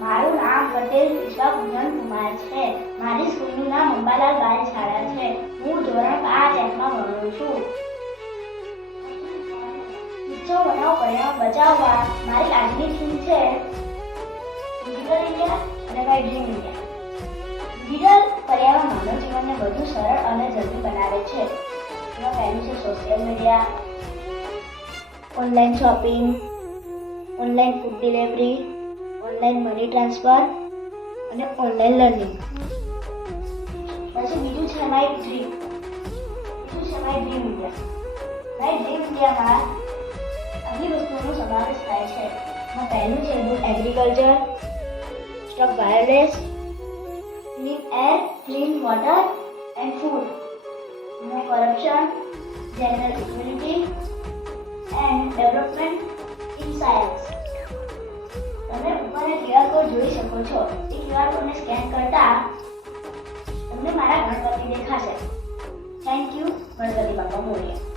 મારું નામ પટેલ વિશ્વા પૂજન કુમાર છે. મારી સ્કૂલનું નામ અંબાલાલ બાલ શાળા છે. હું ધોરણ 5 માં ભણું છું. વૃક્ષો બનાવો પર્યાવરણ બચાવવા મારી આજની થીમ છે ડિજિટલ ઇન્ડિયા અને માય ડ્રીમ ઇન્ડિયા. ડિજિટલ પર્યાવરણ માનવ જીવનને વધુ સરળ અને ઝડપી બનાવે છે. એમાં પહેલું છે social media, online shopping, online food delivery, online money transfer અને ઓનલાઈન લર્નિંગ. પછી બીજું છે my dream India. My dream ઇન્ડિયામાં આવી વસ્તુઓનો સમાવેશ થાય છે. એમાં પહેલું છે good agriculture, stop wireless, clean air, clean water and food, no corruption, gender equality and development in science. તમે ઉપર QR કોડ જોઈ શકો છો. એ QR કોડને સ્કેન કરતા તમને મારા ગણપતિ દેખાશે. Thank you. ગણપતિ બાપા મોરયા.